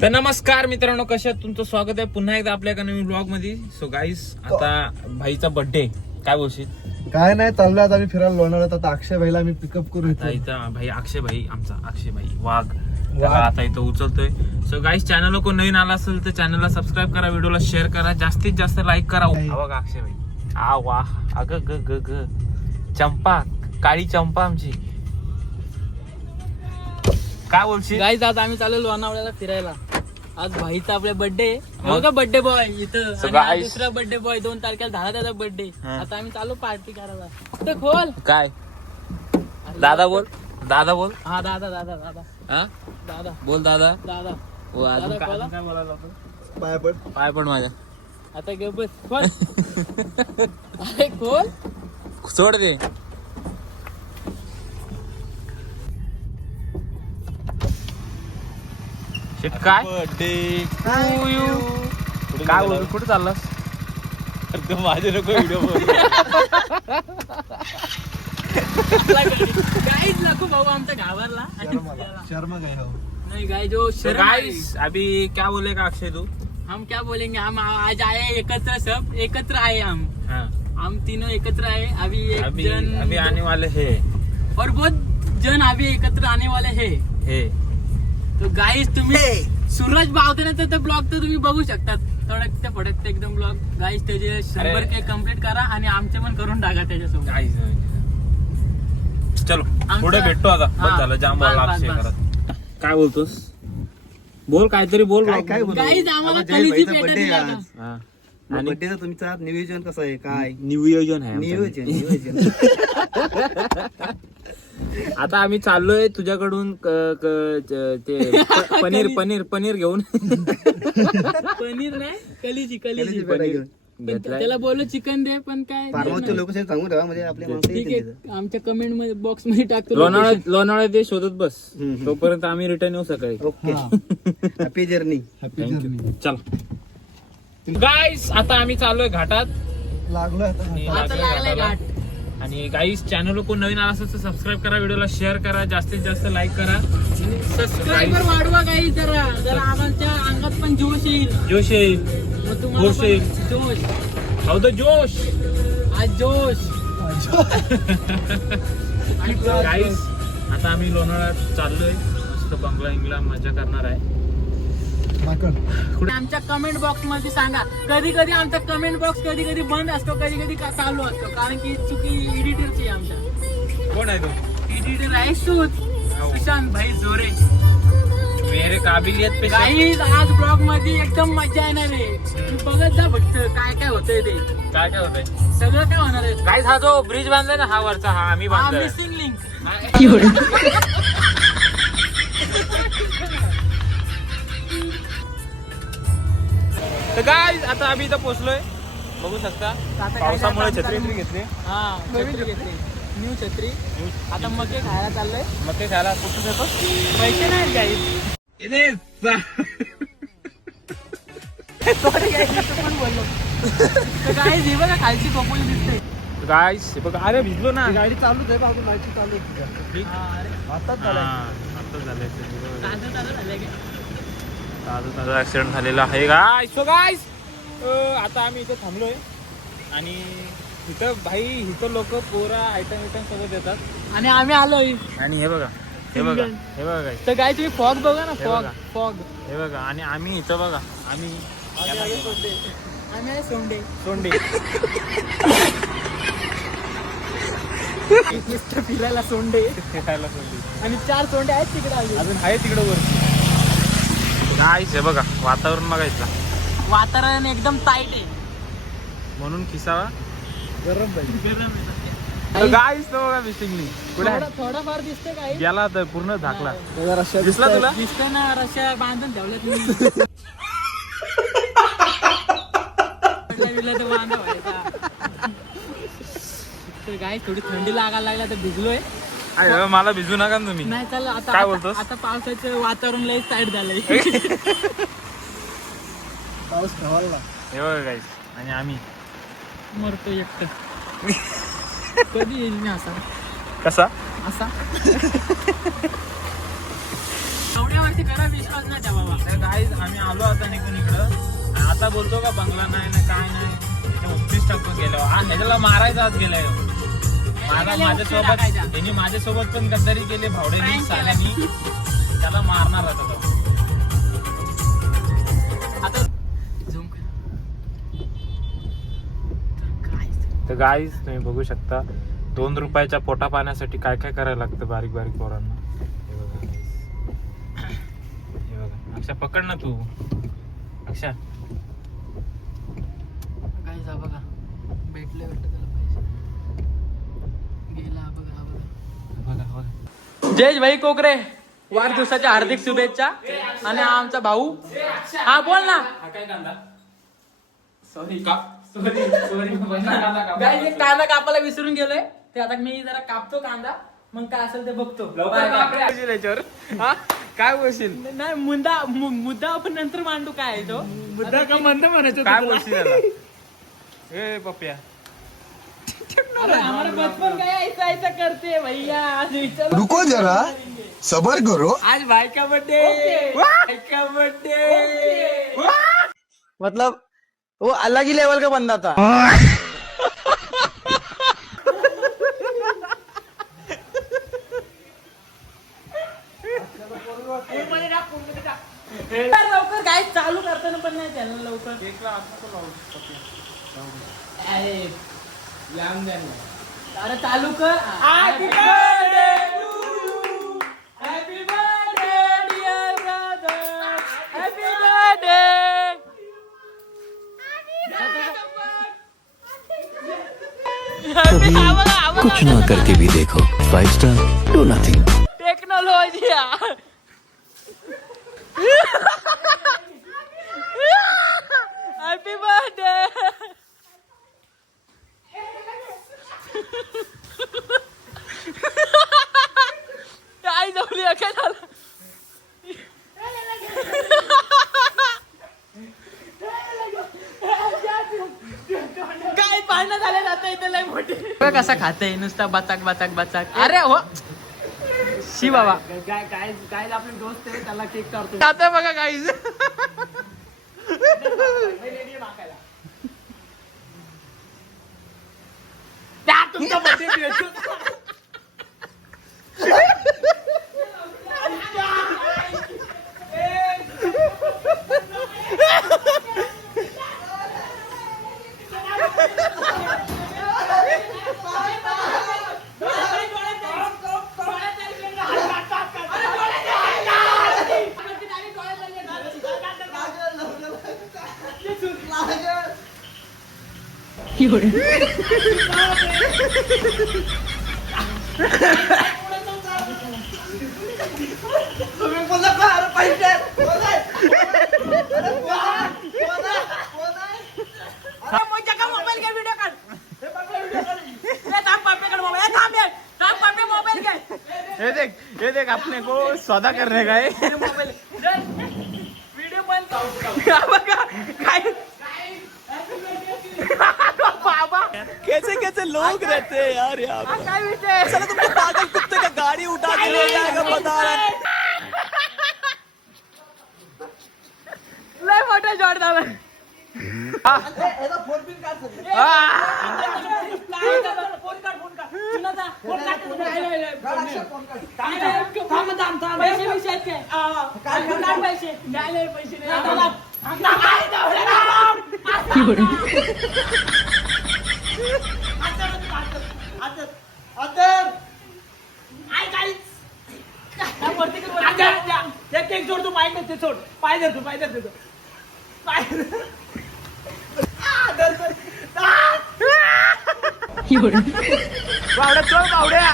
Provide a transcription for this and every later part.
तर नमस्कार मित्रांनो, कशा आहात? तुमचं स्वागत आहे पुन्हा एकदा आपल्या एका नवीन ब्लॉग मध्ये. सो गाईस, आता भाईचा बर्थडे, काय बोलशील? काय नाही, चाललोय आता आम्ही फिरायला लोणावळ्यात. आता अक्षय भाईला आम्ही पिकअप करू आता इथं. इथं भाई अक्षय भाई, आमचा अक्षय भाई वाघ, त्याला आता इथं उचलतोय. सो गाईस, चॅनल कोण नवीन आला असेल तर चॅनलला सबस्क्राईब करा, व्हिडिओला शेअर करा, जास्तीत जास्त लाईक करा. बघा अक्षय भाई, आ वा, अग ग ग ग, चंपा, काळी चंपा आमची. काय बोलशील? गाईज आज आम्ही चाललो लोणावळ्याला फिरायला. आज भाईचा आपला बर्थडे बघा, बर्थडे बॉय इथं. आणि आज दुसरा बर्थडे बॉय 2 तारखेला झाला त्याचा बर्थडे. आता आम्ही चालू पार्टी करायला. ते खोल काय दादा बोल, दादा बोल. हा दादा दादा दादा हा दादा बोल दादा. दादा हो, अजून दादा काय बोला. काय बोलायला आपण? पाय पड. पाय पण माझ्या. आता गे बस खोल. अरे खोल. सोड दे. काय काय बोल, कुठे चाललास? माझे नको व्हिडिओ गाईज नको भाऊ आमचा घाबरला. शर्मा काय हो? नहीं गाइस जो गाइस, अभी क्या बोलेगा अक्षय तू? हम क्या बोलेंगे, हम आज आए एकत्र, सब एकत्र आए हाँ, हम तीनों एकत्र आए. अभी एक अभी जन अभी आने वाले हैं और बहुत जन अभी एकत्र आने वाले हैं. हे. तो गाईज तुम्ही सूरज बावधनाचा ब्लॉग तर तुम्ही बघू शकतात. तडकते फडकते एकदम ब्लॉग. गाईज त्याचे 100K कम्प्लीट करा आणि आमचे पण करून टाका त्याच्यासोबत. गाइस, चलो पुढे भेटतो आता. बस झालं, जाम बोलला अक्षय घरात. काय बोलतोस? बोल, काहीतरी बोल. काय बोलू? गाईज आम्हाला आता कलीची भाईचा पेटा birthday दिला आहे आता. हा. आज. आणि बर्थडेचं तुमचा नियोजन कसं आहे? काय नियोजन आहे आमचं. नियोजन आता आम्ही चाललोय तुझ्याकडून ते पनीर पनीर पनीर घेऊन. पनीर नाही, कलीची कलेची कलीची. पेटा घेऊन घेतलाय. त्याला बोललो चिकन दे, पण काय फार्महाऊसच्या लोकेशन सांगून ठेवा, म्हणजे आपले माणसं ठीक येतील आहे. आमच्या कमेंट मध्ये बॉक्स मध्ये टाकतो. लोणावळ्यात ते शोधत बस. हम्म. तोपर्यंत आम्ही रिटर्न येऊ सकाळी. तिथं. Okay, happy journey. चला गाईस, आता आम्ही चाललोय घाटात. लागलो आता लागलाय घाट. आणि गाईस, चॅनल कोण नवीन आला असेल तर सबस्क्राईब करा, व्हिडिओला शेअर करा, जास्तीत जास्त लाईक करा. सबस्क्राईबर वाढवा गाई, जरा जरा आमच्या अंगात पण जोश येईल. जोश येईल. मग तुम्हाला जोश येईल. पण जोश. हाऊ द जोश. आज जोश. आणि गाईस, आता आम्ही लोणावळ्यात चाललोय. मस्त बंगला इंगला मजा करणार आहे. आमच्या कमेंट बॉक्स मध्ये सांगा. कधी कधी आमचा कमेंट बॉक्स कधी कधी बंद असतो, कधी कधी चालू असतो, कारण की चुकी एडिटरची आहे आमच्या. कोण आहे तो? एडिटर आहे सुशांत भाई जोरे. मेरे काबिलियत पे गाईज आज ब्लॉग मध्ये एकदम मजा येणार आहे. तुम्ही बघत जा फक्त काय काय होतंय ते. काय काय होतंय? सगळं काय होणार आहे. गाईस, हा जो ब्रिज बांधलाय ना, हा वरचा, हा आम्ही बांधलाय. Missing link. तर गाईस, आता आम्ही इथं पोहोचलोय, बघू शकता. पावसामुळे छत्री घेतली. हा, छत्री घेतली, न्यू छत्री. आता मके खायला चाललोय. मग ते खायला कुठं जातो? पैसे नाहीत गाईज. गाईज हे बघा, खालची कपोली दिसते. गाईस, हे बघा, अरे भिजलो ना. गाडी चालूच आहे बाबू, माझी चालू आहे. आताच झालंय. आता झालंय. ताजं ताजं झालंय का? ताजा ऍक्सिडेंट झालेला आहे गाईस. सो गाईस, आता आम्ही इथे थांबलोय आणि इथं भाई, इथं लोक पोरा आयटम सगळं देतात. आणि आम्ही आलोय. आणि हे बघा, हे बघा, हे बघा गाईस, तर काय तुम्ही फॉग बघा ना, हे फॉग बघा. फॉग. हे बघा. आणि आम्ही इथं बघा, आम्ही आम्ही आहे सोंडे. सोंडे. नुसतं फिरायला सोंडे. खायला सोंडे. आणि 4 सोंडे आहेत तिकडे आले. अजून आहे तिकडं वर. गाईस, हे बघा, वातावरण बघायचं वातावरण एकदम टाईट आहे म्हणून खिसावा. गरम पाहिजे. गरम आहे. तर गाईस, तो बघा मिसिंगली कुठे आहे? थोडाफार दिसतंय काय? गेला तर पूर्ण झाकला. रश्या दिसला तुला? दिसतंय ना, रश्या बांधून ठेवलं तुम्ही. तर बांधा व्हायचा. तर काय थोडी थंडी लागायला लागला तर भिजलोय. अरे मला भिजू नका ना तुम्ही. नाही चाल आता. काय बोलतोस? आता पावसाचं वातावरण लय टाईट झालंय. पाऊस ठेवायला. हे बघा गाईस, आणि आम्ही मरतो एकटं. कधी येईल मी असा कसा असा एवढ्यावरती करा विश्वास नाही ठेवावा. तर गाईज आम्ही आलो आता निघून इकडं. आता बोलतो का बंगला नाही ना काय नाही, त्याच्या 29% गेलो. ह्याच्याला मारायचं आज गेलाय. माझ्यासोबत त्यांनी माझ्यासोबत पण गद्दारी केली भावड्यानी साल्यानी. त्याला मारणार आता तो. आता झूम कर. तर गाईज तुम्ही बघू शकता 2 रुपयाच्या पोटा पाण्यासाठी काय काय करायला लागतं बारीक बारीक पोरांना. हे बघा guys. हे बघा अक्षा पकड ना तू. अक्षा काय जा बघा भेटले वाटतं त्याला पैसे. गेला बघा बघा बघा. जयेश भाई कोकरे वाढदिवसाच्या हार्दिक शुभेच्छा. आणि हा आमचा भाऊ. हा बोल ना. काय कांदा सॉरी सॉरी काय कांदा कापायला विसरून गेलोय. ते आता मी जरा कापतो कांदा, मग काय असेल ते बघतो. काय बोलशील नाही मुद्दा आपण नंतर मांडू. काय आहे तो मुद्दा का म्हणतो म्हणायचं. काय बोलशील याला? ए पप्प्या हमारा बचपन काय ऐसा करते भैया. आज विचार रुको जरा सबर करो. आज भाई का बर्थडे. भाई का बर्थडे. मतलब वो अलग ही लेवल का बंदा था. लवकर काय चालू करताना पण नाही त्याला लवकर. अरे चालू कर. Happy birthday happy birthday dear brother. Happy birthday. कुछ ना करके भी देखो. 5 star do nothing. Technology. Happy birthday. काय जवली काय झालं. काय पाळणं झाले जातं इथं लय मोठे. कसा खाते नुसता बचाक बचाक बचाक. अरे हो शी बाबा. काय आपले दोस्त आहे त्याला केक काढतो आता बघा गाईज. तुमचा बर्थडे ये देख अपने को सौदा करने का है. वीडियो बंद काय बाबा. कैसे कैसे लोग रहते हैं यार यहाँ पे. काय विषय. चलो तुमको पागल कुत्ते का गाड़ी उठा के ले जाएगा बता रहा. लय मोठा जॉर्ड झाला. केक जोड तू पाय ते सोड. पाय धर तू पाय धर तू पाय. बावड्या चल बावड्या.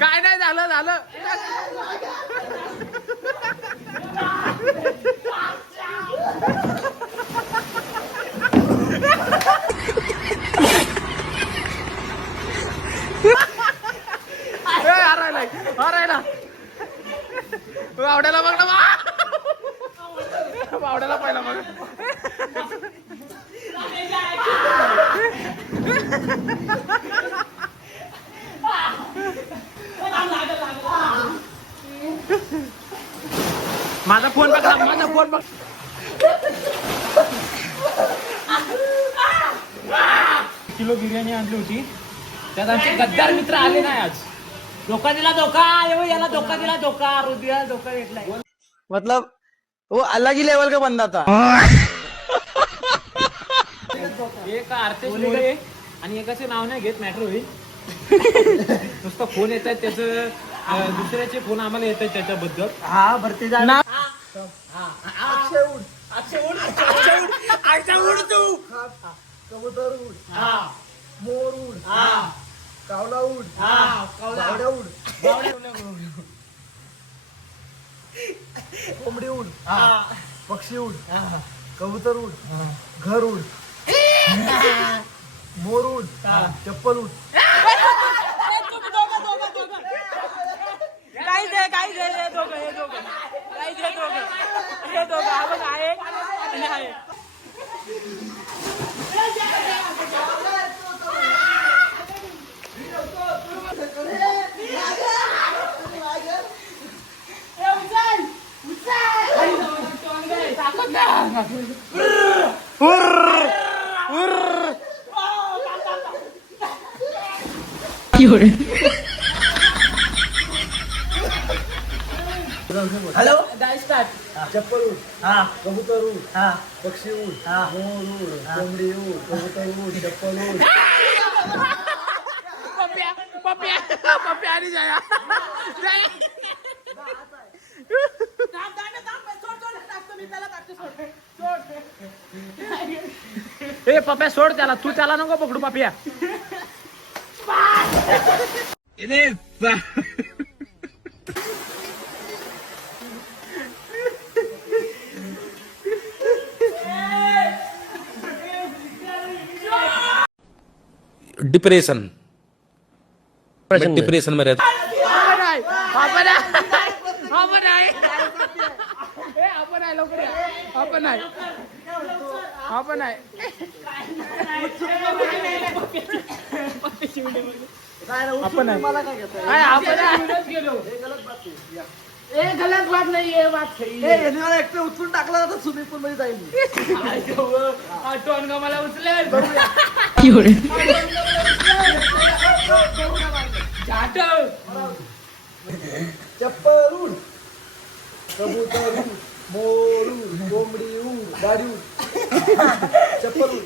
काय नाही झालं झालं हरायला आवड्याला बघ ना आवड्याला पहिला बघ माझा फोन बघ माझा फोन बघ किलो बिर्याणी आणली होती त्यात आमचे गद्दार मित्र आले नाही आज धोका दिला धोका याला धोका दिला धोका हृदयाला धोका घेतलाय मतलब वो अलग ही लेवल का बंदा था. एक आर्थिक मोरे आणि एकाचे नाव नाही घेत मॅटर होईल नुसतं फोन येत आहेत त्याचं दुसऱ्याचे फोन आम्हाला येत आहेत त्याच्याबद्दल हा भरती जा कबूतर उड, मोर उड, कावला उड, बावड्या उड, कोंबडी उड, पक्षी उड, कबूतर उड, घर उड, मोर उड, चप्पल उड. हॅलो गाय स्टार्ट चप्पल उड, कबूतर उड, पक्षी उड, मोर उड, कोंबडी उड, कबूतर उड, चप्पल उड. पप्प्या आणि जाया ए पप्प्या सोड त्याला तू त्याला नको पकडू पप्प्या डिप्रेशन डिप्रेशन में रहता गलत बात नाही आहे बात एकटे उचलून टाकला तर स्विमिंग पूल मध्ये जाईल. टोन मला उचले चप्पल उड, कबूतर उड, मोर उड, कोंबडी उड, गाडी उड, चप्पल उड.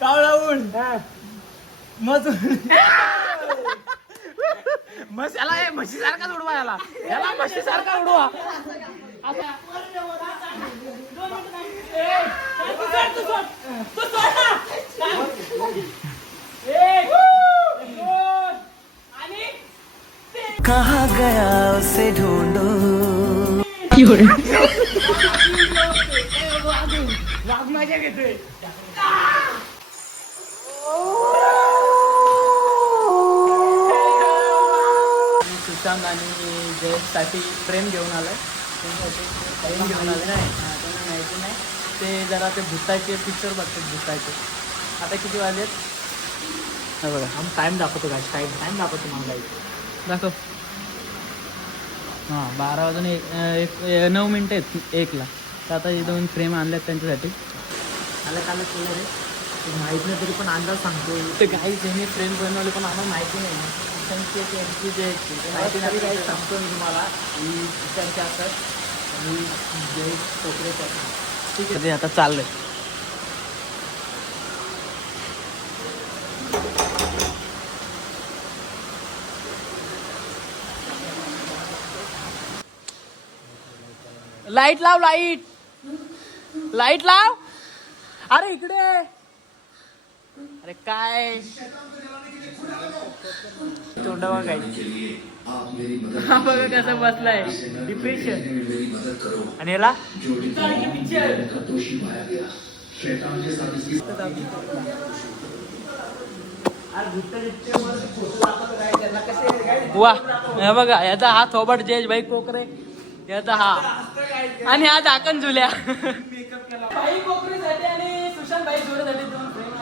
कावळा उड मज मस याला म्हशी सारखाच उडवा याला म्हशी सारखा उडवा कहाँ गया उसे ढूंढो. वाघ मजा घेतोय सुशांत आणि जयसाठी प्रेम घेऊन आलाय प्रेम घेऊन आले नाही त्यांना माहिती नाही ते जरा ते भुताचे पिक्चर बघतात भुताचे. आता किती वाजलेत हे बघा आम्ही टाईम दाखवतो का टाईम दाखवतो मला दाखव. हां 12 वाजून 9 मिनटं आहेत 1ला. तर आता हे 2 फ्रेम आणल्यात त्यांच्यासाठी मला काल केलं रे माहीत नाही तरी पण अंदाज सांगतो ते काही ज्यांनी फ्रेम बनवले पण आम्हाला माहिती नाही त्यांची त्यांची जे माहिती नाही काही सांगतो मी तुम्हाला ही त्यांचे असतात आणि जे टोकरेचे असतात. ठीक आहे ते आता चाललंय लाईट लाव, लाईट लाव. अरे इकडे. अरे काय तोंड बघा काय. हा बघा कसं बसलाय डिप्रेशन. आणि याला वा हे बघा याचा हा थोबट जयेश भाई कोकरे, याचा हा आणि हा झाकण झुल्या भाई कोकरेसाठी आणि सुशांत भाई जोडसाठी दोन फ्रेम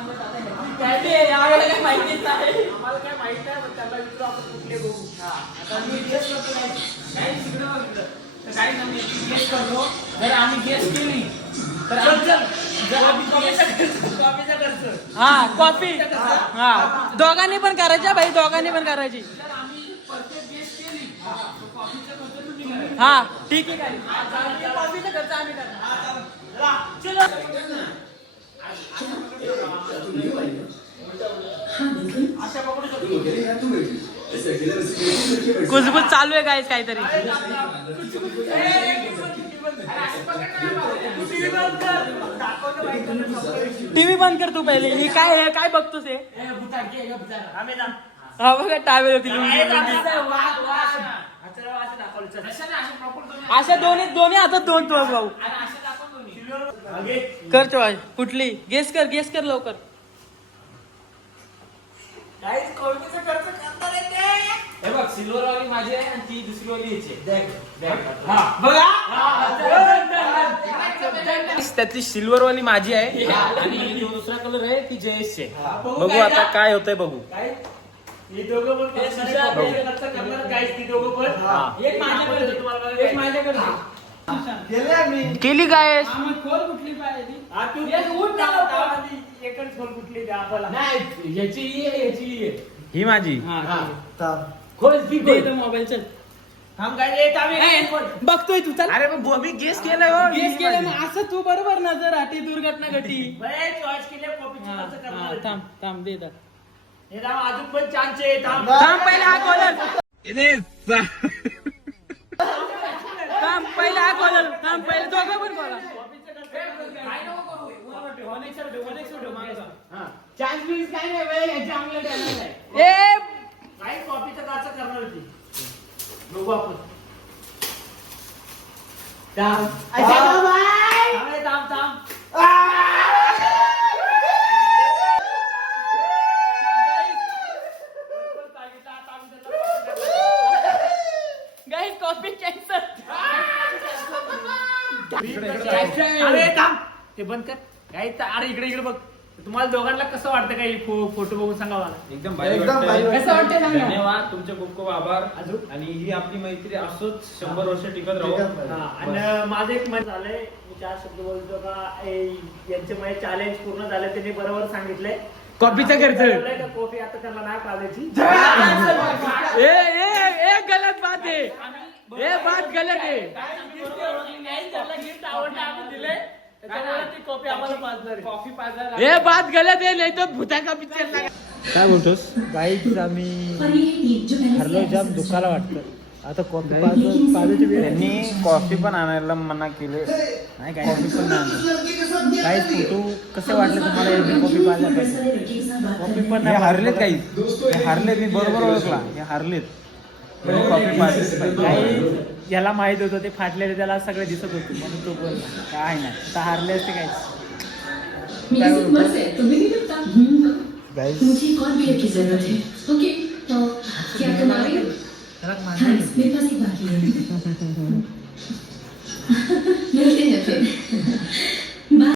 यावेळेला काही माहितीच नाही. आम्हाला काय माहित नाही पण त्याला विचारू आपण कुठले बघू. आता मी गेस करतो नाही काही नाही गेस करतो. जर आम्ही गेस केली तर हा कॉफी हा दोघांनी पण करायची भाई, दोघांनी पण करायची. हा ठीक आहे काय कॉफीचा खर्च आम्ही करणार. कुजबूज चालू आहे काय काहीतरी. टीव्ही बंद कर तू पहिले. हे काय आहे, काय बघतोस हे. हा बघा टावेल होती अशा दोन्ही आता दोन तो भाऊ कर चॉईस कुठली. गेस कर लवकर. हे बघ सिल्वर वाली माझी आहे आणि ती दुसरी वाली याची. त्यातली सिल्वर वाली माझी आहे आणि जो दुसरा कलर आहे ती जयेशचे. बघू आता काय होतंय बघू. केली काय ही माझी मोबाईल चल बघतोय तू. चल अरे मग मी गेस केलं गेस केलं ना असं तू बरोबर नजर आठी दुर्घटना घटी. थांब दे अजून पण चान्स आहे. थांब पहिले हा कॉलर थांब पहिले हा कॉलर थांब पहिले दोघं पण बोला. चान्स प्लीज काय नाही बाई, याची आमलेट येणार नाही. ए काही कॉफीचं काचं करणार होती. बघू आपण. थांब. गाईस कॉफी कॅन्सर. अरे थांब ते बंद कर. काही अरे इकडे बघ. तुम्हाला दोघांना कसं वाटतं काही फोटो बघून सांगा मला. एकदम भारी कसं वाटतंय सांगा. धन्यवाद तुमचे खूप खूप आभार. आणि ही आपली मैत्री असोच 100 वर्ष टिकत राहू. आणि माझं एक मत झालंय. मी 4 शब्द बोलतो का यांचे माझे चॅलेंज पूर्ण झाले. त्यांनी बरोबर सांगितलंय कॉफीचा खर्च. कॉफी आता त्यांना नाही पाजायची. ए गलत बात है. ये बात गलत है. ये बात गलत है नहीं तो भूता का पिक्चर लगा. काय बोलतोस. गाईच आम्ही हरलो जाम दुखाला वाटतं. आता कॉफी पाजायची वेळ. त्यांनी कॉफी पण आणायला मना केले. नाही कॉफी पण नाही. काही फोटो कसं वाटलं तुम्हाला कॉफी पाजायला पाहिजे. कॉफी पण हे हारलेत काही. हे हारलेत मी बरोबर ओळखला. हे हारलेत कॉफी पाहिजे. काही याला माहित होतं ते फाटलेले त्याला सगळे दिसत होते म्हणून तो बोल काय नाही आता हारले असते काय. मुझे एक और बियर की जरूरत है. ओके तो क्या तुम्हारी मेरे पास एक बाकी है. मिलते हैं फिर.